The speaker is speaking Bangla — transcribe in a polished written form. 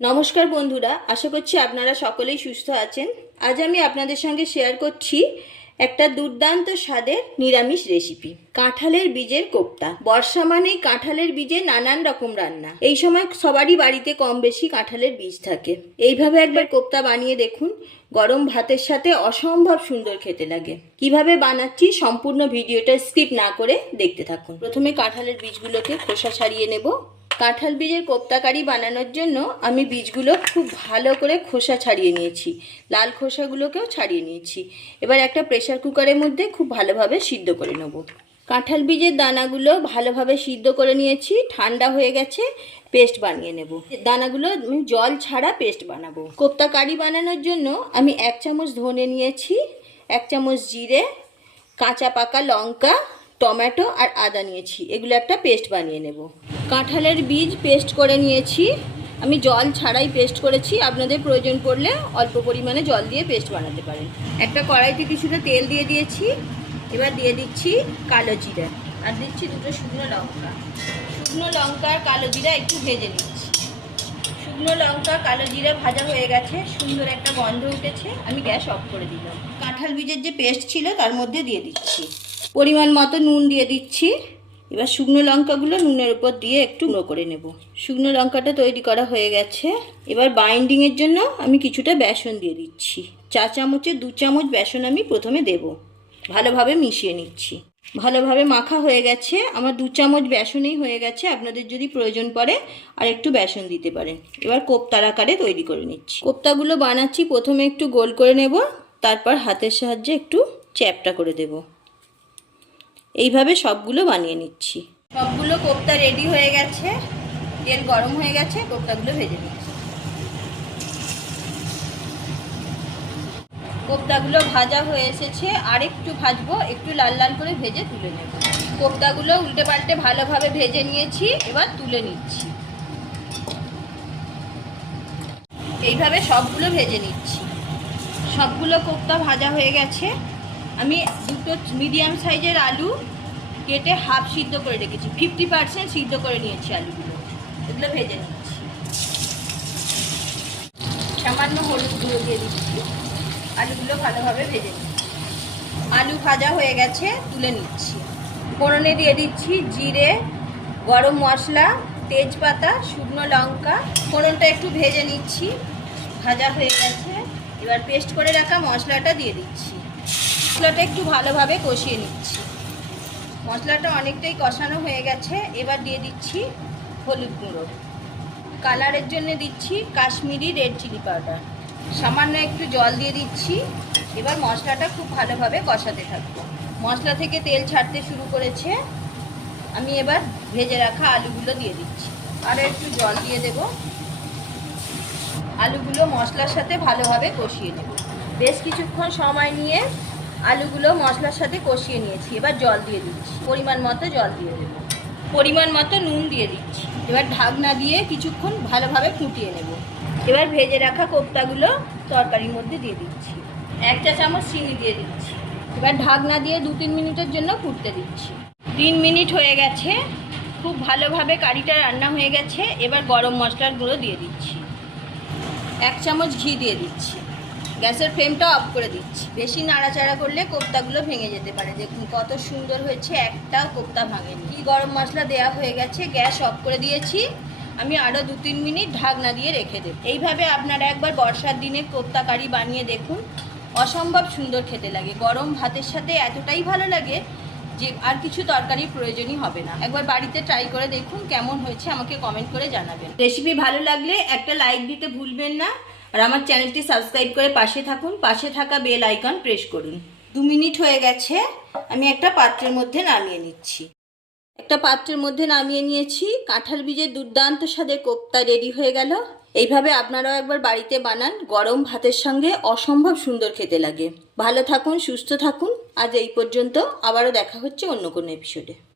নমস্কার বন্ধুরা, আশা করছি আপনারা সকলেই সুস্থ আছেন। আজ আমি আপনাদের সঙ্গে শেয়ার করছি একটা দুর্দান্ত স্বাদের নিরামিষ রেসিপি, কাঁঠালের বীজের কোপ্তা। বর্ষা মানেই কাঁঠালের বীজে নানান রকম রান্না। এই সময় সবারই বাড়িতে কম বেশি কাঁঠালের বীজ থাকে। এইভাবে একবার কোপ্তা বানিয়ে দেখুন, গরম ভাতের সাথে অসম্ভব সুন্দর খেতে লাগে। কিভাবে বানাচ্ছি সম্পূর্ণ ভিডিওটা স্কিপ না করে দেখতে থাকুন। প্রথমে কাঁঠালের বীজগুলোকে খোসা ছাড়িয়ে নেব। কাঁঠাল বীজের কোপ্তা কারি বানানোর জন্য আমি বীজগুলো খুব ভালো করে খোসা ছাড়িয়ে নিয়েছি, লাল খোসাগুলোকেও ছাড়িয়ে নিয়েছি। এবার একটা প্রেসার কুকারের মধ্যে খুব ভালোভাবে সিদ্ধ করে নেব। কাঁঠাল বীজের দানাগুলো ভালোভাবে সিদ্ধ করে নিয়েছি, ঠান্ডা হয়ে গেছে, পেস্ট বানিয়ে নেব। দানাগুলো জল ছাড়া পেস্ট বানাবো। কোপ্তা কারি বানানোর জন্য আমি 1 চামচ ধনে নিয়েছি, 1 চামচ জিরে, কাঁচা পাকা লঙ্কা, টমেটো আর আদা নিয়েছি। এগুলো একটা পেস্ট বানিয়ে নেব। কাঁঠালের বীজ পেস্ট করে নিয়েছি, আমি জল ছাড়াই পেস্ট করেছি। আপনাদের প্রয়োজন পড়লে অল্প পরিমাণে জল দিয়ে পেস্ট বানাতে পারেন। একটা কড়াইতে কিছুটা তেল দিয়ে দিয়েছি। এবার দিয়ে দিচ্ছি কালো জিরা আর দিচ্ছি 2টো শুকনো লঙ্কা। শুকনো লঙ্কা আর কালো জিরা একটু ভেজে নিচ্ছি। শুকনো লঙ্কা কালো জিরা ভাজা হয়ে গেছে, সুন্দর একটা গন্ধ উঠেছে। আমি গ্যাস অফ করে দিলাম। কাঁঠাল বীজের যে পেস্ট ছিল তার মধ্যে দিয়ে দিচ্ছি। পরিমাণ মতো নুন দিয়ে দিচ্ছি। এবার শুকনো লঙ্কাগুলো নুনের উপর দিয়ে একটু গুঁড়ো করে নেব। শুকনো লঙ্কাটা তৈরি করা হয়ে গেছে। এবার বাইন্ডিংয়ের জন্য আমি কিছুটা বেসন দিয়ে দিচ্ছি। 4 চামচে 2 চামচ বেসন আমি প্রথমে দেব। ভালোভাবে মিশিয়ে নিচ্ছি। ভালোভাবে মাখা হয়ে গেছে, আমার 2 চামচ বেসনই হয়ে গেছে। আপনাদের যদি প্রয়োজন পড়ে আর একটু বেসন দিতে পারেন। এবার কোপ্তার আকারে তৈরি করে নিচ্ছি। কোপ্তাগুলো বানাচ্ছি, প্রথমে একটু গোল করে নেব, তারপর হাতের সাহায্যে একটু চ্যাপটা করে দেব। এইভাবে সবগুলো বানিয়ে নিচ্ছি। সবগুলো কোপ্তা রেডি হয়ে গেছে, তেল গরম হয়ে গেছে, কোপ্তাগুলো ভেজে নিচ্ছি। কোপ্তাগুলো ভাজা হয়ে এসেছে, আর একটু ভাজবো, একটু লাল লাল করে ভেজে তুলে নেব। কোপ্তাগুলো উল্টে পাল্টে ভালোভাবে ভেজে নিয়েছি, এবার তুলে নিচ্ছি। এইভাবে সবগুলো ভেজে নিচ্ছি। সবগুলো কোপ্তা ভাজা হয়ে গেছে। আমি 2টো মিডিয়াম সাইজের আলু কেটে হাফ সিদ্ধ করে রেখেছি, 50% সিদ্ধ করে নিয়েছি আলুগুলো। এগুলো ভেজে নিচ্ছি। সামান্য হলুদ গুঁড়ো দিয়ে দিচ্ছি। আলুগুলো ভালোভাবে ভেজে নিচ্ছি। আলু ভাজা হয়ে গেছে, তুলে নিচ্ছি। ফোড়নে দিয়ে দিচ্ছি জিরে, গরম মশলা, তেজপাতা, শুকনো লঙ্কা। ফোড়নটা একটু ভেজে নিচ্ছি। ভাজা হয়ে গেছে, এবার পেস্ট করে রাখা মশলাটা দিয়ে দিচ্ছি। মশলাটা একটু ভালোভাবে কষিয়ে নিচ্ছি। মশলাটা অনেকটাই কষানো হয়ে গেছে। এবার দিয়ে দিচ্ছি হলুদ গুঁড়ো। কালারের জন্য দিচ্ছি কাশ্মীরি রেড চিলি পাউডার। সামান্য একটু জল দিয়ে দিচ্ছি। এবার মশলাটা খুব ভালোভাবে কষাতে থাকবো। মশলা থেকে তেল ছাড়তে শুরু করেছে। আমি এবার ভেজে রাখা আলুগুলো দিয়ে দিচ্ছি। আরও একটু জল দিয়ে দেব। আলুগুলো মশলার সাথে ভালোভাবে কষিয়ে নেব। বেশ কিছুক্ষণ সময় নিয়ে আলুগুলো মশলার সাথে কষিয়ে নিয়েছি। এবার জল দিয়ে দিচ্ছি, পরিমাণ মতো জল দিয়ে দেব। পরিমাণ মতো নুন দিয়ে দিচ্ছি। এবার ঢাকনা দিয়ে কিছুক্ষণ ভালোভাবে ফুটিয়ে নেব। এবার ভেজে রাখা কোপ্তাগুলো তরকারির মধ্যে দিয়ে দিচ্ছি। 1 চা চামচ চিনি দিয়ে দিচ্ছি। এবার ঢাকনা দিয়ে 2-3 মিনিটের জন্য ফুটতে দিচ্ছি। 3 মিনিট হয়ে গেছে, খুব ভালোভাবে কারিটা রান্না হয়ে গেছে। এবার গরম মশলার গুঁড়ো দিয়ে দিচ্ছি। 1 চামচ ঘি দিয়ে দিচ্ছি। গ্যাসের ফ্লেমটা অফ করে দিচ্ছি। বেশি নাড়াচাড়া করলে কোপ্তাগুলো ভেঙে যেতে পারে। দেখুন কত সুন্দর হয়েছে, একটাও কোপ্তা ভাঙেনি। ঘি গরম মশলা দেওয়া হয়ে গেছে, গ্যাস অফ করে দিয়েছি। আমি আরও 2-3 মিনিট ঢাকনা দিয়ে রেখে দেব। এইভাবে আপনারা একবার বর্ষার দিনে কোপ্তা কারি বানিয়ে দেখুন, অসম্ভব সুন্দর খেতে লাগে। গরম ভাতের সাথে এতটাই ভালো লাগে যে আর কিছু তরকারির প্রয়োজনই হবে না। একবার বাড়িতে ট্রাই করে দেখুন, কেমন হয়েছে আমাকে কমেন্ট করে জানাবেন। রেসিপি ভালো লাগলে একটা লাইক দিতে ভুলবেন না, আর আমার চ্যানেলটি সাবস্ক্রাইব করে পাশে থাকুন। পাশে থাকা বেল আইকন প্রেস করুন। 2 মিনিট হয়ে গেছে, আমি একটা পাত্রের মধ্যে নামিয়ে নিচ্ছি। একটা পাত্রের মধ্যে নামিয়ে নিয়েছি। কাঁঠাল বীজের দুর্দান্ত স্বাদের কোপ্তা রেডি হয়ে গেল। এইভাবে আপনারাও একবার বাড়িতে বানান, গরম ভাতের সঙ্গে অসম্ভব সুন্দর খেতে লাগে। ভালো থাকুন, সুস্থ থাকুন। আজ এই পর্যন্ত, আবারও দেখা হচ্ছে অন্য কোনো এপিসোডে।